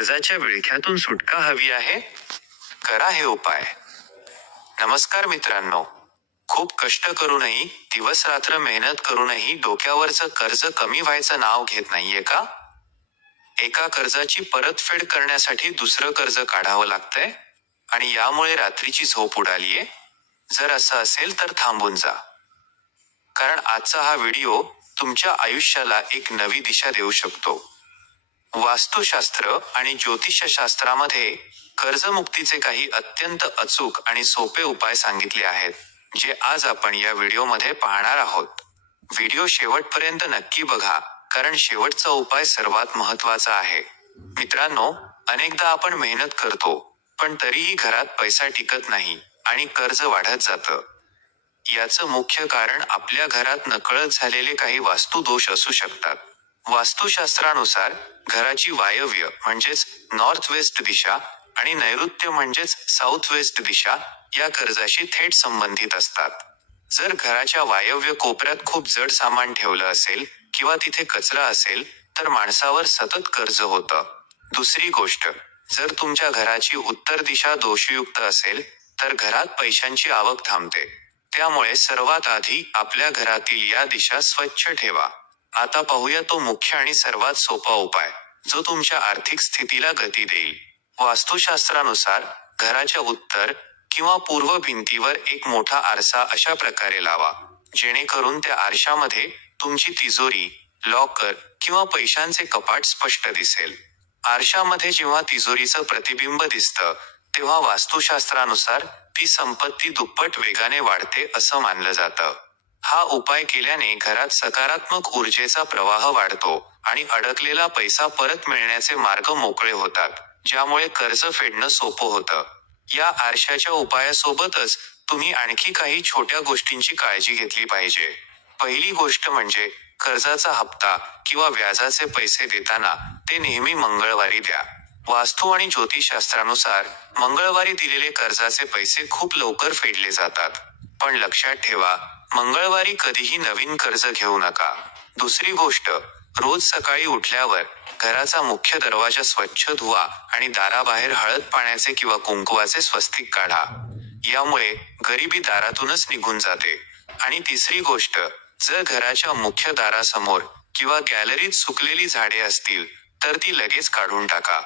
कर्जाच्या विळख्यातून सुटका हवी आहे? करा हे उपाय. नमस्कार मित्रांनो. खूप कष्ट करूनही, दिवस रात्र मेहनत करूनही डोक्यावरचं कर्ज कमी व्हायचं नाव घेत नाहीये का? एका कर्जाची परतफेड करण्यासाठी दुसरं कर्ज काढावं लागतंय आणि यामुळे रात्रीची झोप उडालीये? जर असं असेल तर थांबून जा. कारण आजचा हा व्हिडिओ तुमच्या आयुष्याला एक नवी दिशा देऊ शकतो. वास्तुशास्त्र आणि ज्योतिषशास्त्रामध्ये कर्जमुक्तीचे काही अत्यंत अचूक आणि सोपे उपाय सांगितले आहेत, जे आज आपण या व्हिडिओमध्ये पाहणार आहोत. व्हिडिओ शेवटपर्यंत नक्की बघा, कारण शेवटचा उपाय सर्वात महत्त्वाचा आहे. मित्रांनो, अनेकदा आपण मेहनत करतो, पण तरीही घरात पैसा टिकत नाही आणि कर्ज वाढत जातं. याचं मुख्य कारण आपल्या घरात नकळत झालेले काही वास्तुदोष असू शकतात. वास्तुशास्त्रानुसार घराची वायव्य म्हणजेच नॉर्थ वेस्ट दिशा आणि नैऋत्य म्हणजेच साऊथ वेस्ट दिशा या कर्जाशी थेट संबंधित असतात. जर घराच्या वायव्य कोपऱ्यात खूप जड सामान ठेवलं असेल किंवा तिथे कचरा असेल तर माणसावर सतत कर्ज होतं. दुसरी गोष्ट, जर तुमच्या घराची उत्तर दिशा दोषयुक्त असेल तर घरात पैशांची आवक थांबते. त्यामुळे सर्वात आधी आपल्या घरातील या दिशा स्वच्छ ठेवा. आता पाहूया तो मुख्य आणि सर्वात सोपा उपाय, जो तुमच्या आर्थिक स्थितीला गती देईल. वास्तुशास्त्रानुसार घराच्या उत्तर किंवा पूर्व भिंतीवर एक मोठा आरसा अशा प्रकारे लावा, जेणेकरून त्या आरशामध्ये तुमची तिजोरी, लॉकर किंवा पैशांचे कपाट स्पष्ट दिसेल. आरशामध्ये जेव्हा तिजोरीचं प्रतिबिंब दिसतं, तेव्हा वास्तुशास्त्रानुसार ती संपत्ती दुप्पट वेगाने वाढते असं मानलं जातं. हा उपाय केल्याने घरात सकारात्मक ऊर्जेचा प्रवाह वाढतो आणि अडकलेला पैसा परत मिळण्याचे मार्ग मोकळे होतात, ज्यामुळे कर्ज फेडणं सोपं होतं. या आरशाच्या उपायासोबतच तुम्ही आणखी काही छोट्या गोष्टींची काळजी घेतली पाहिजे. पहिली गोष्ट म्हणजे कर्जाचा हप्ता किंवा व्याजाचे पैसे देताना ते नेहमी मंगळवारी द्या. वास्तू आणि ज्योतिषशास्त्रानुसार मंगळवारी दिलेले कर्जाचे पैसे खूप लवकर फेडले जातात. पण लक्षात ठेवा, मंगळवारी कधीही नवीन कर्ज घेऊ नका. दुसरी गोष्ट, रोज सकाळी उठल्यावर घराचा मुख्य दरवाजा स्वच्छ धुवा आणि दाराबाहेर हळद पाण्याचे किंवा कुंकवाचे स्वस्तिक काढा. यामुळे गरिबी दारातूनच निघून जाते. आणि तिसरी गोष्ट, जर घराच्या मुख्य दारासमोर किंवा गॅलरीत सुकलेली झाडे असतील तर ती लगेच काढून टाका.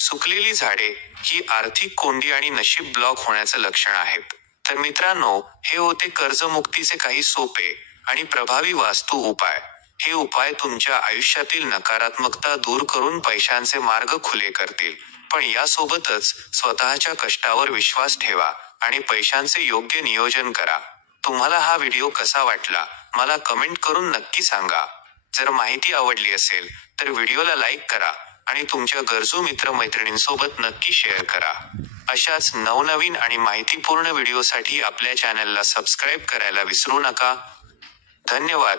सुकलेली झाडे ही आर्थिक कोंडी आणि नशीब ब्लॉक होण्याचं लक्षण आहेत. तर मित्रांनो, हे होते कर्जमुक्तीचे काही सोपे आणि प्रभावी वास्तू उपाय. हे उपाय तुमच्या आयुष्यातील नकारात्मकता दूर करून पैशांचे मार्ग खुले करतील. पण यासोबतच स्वतःच्या कष्टावर विश्वास ठेवा आणि पैशांचे योग्य नियोजन करा. तुम्हाला हा व्हिडिओ कसा वाटला, मला कमेंट करून नक्की सांगा. जर माहिती आवडली असेल तर व्हिडिओला लाईक करा आणि तुमच्या गरजू मित्रमैत्रिणींसोबत नक्की शेअर करा. अशाच नवनवीन आणि माहितीपूर्ण व्हिडिओसाठी आपल्या चॅनलला सबस्क्राईब करायला विसरू नका. धन्यवाद.